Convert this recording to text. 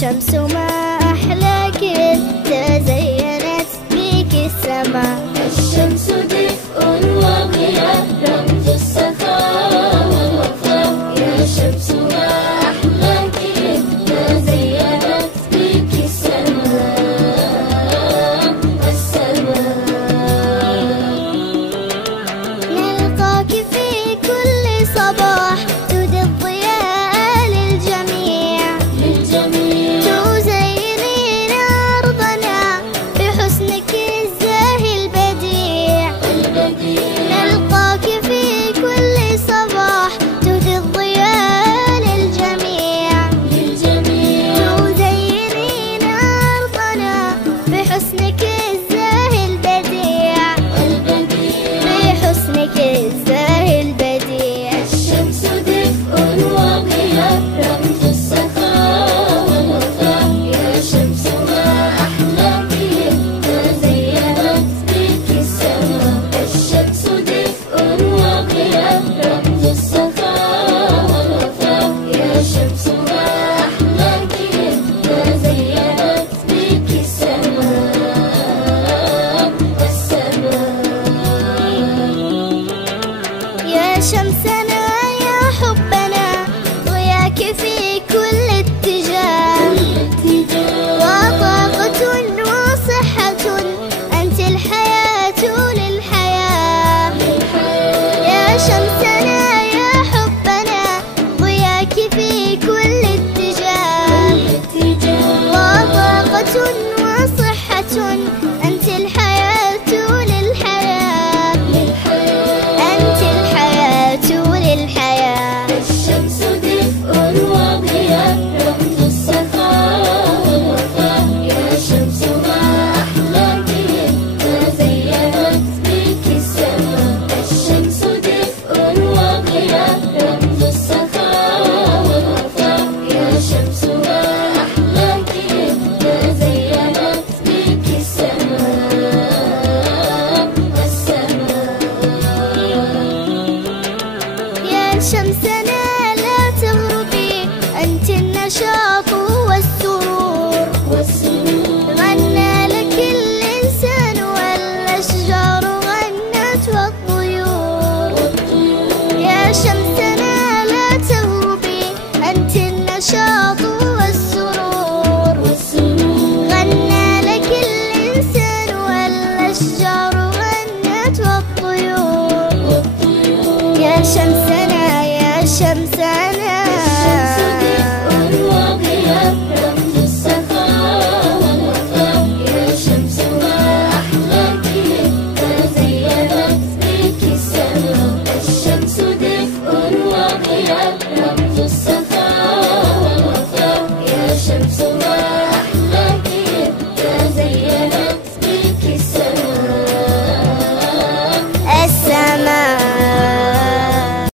شمس ما أحلاك إذ تزينت بك السماء. الشمس دفء وضياء رمز السخاء والوفاء. يا شمس ما أحلاك إذ تزينت بك السماء. نلقاك في كل صباح تهدي الضياء للجميع. تزينين أرضنا بحسنك الزاهي البديع. نلقاك في كل صباح تهدي الضياء للجميع. تزينين أرضنا بحسنك الزاهي البديع. بحسنك الزاهي البديع. الشمس دفء وضياء رمز السخاء والوفاء. يا شمس ما أحلاك إذ تزينت بك السماء. الشمس دفء وضياء رمز السخاء والوفاء. يا شمس ما أحلاك إذ تزينت بك السماء. يا شمسنا يا حبنا ضياك في كل اتجاه. وطاقة وصحة أنت الحياة للحياة. يا شمسنا يا حبنا ضياك في كل اتجاه. وطاقة وصحة أنت الحياة للحياة. أنت الحياة للحياة. الشمس دفء وضياء رمز السخاء والوفاء. يا شمس ما أحلاك إذ تزينت بك السماء. الشمس دفء وضياء رمز السخاء والوفاء. يا شمس ما أحلاك إذ تزينت بك السماء. يا شمسنا لا تغربي أنت النشاط والسرور. غنى لك الإنسان والأشجار غنت والطيور. يا شمسنا لا تغربي أنت النشاط والسرور. غنى لك الإنسان والأشجار غنت والطيور. يا شمس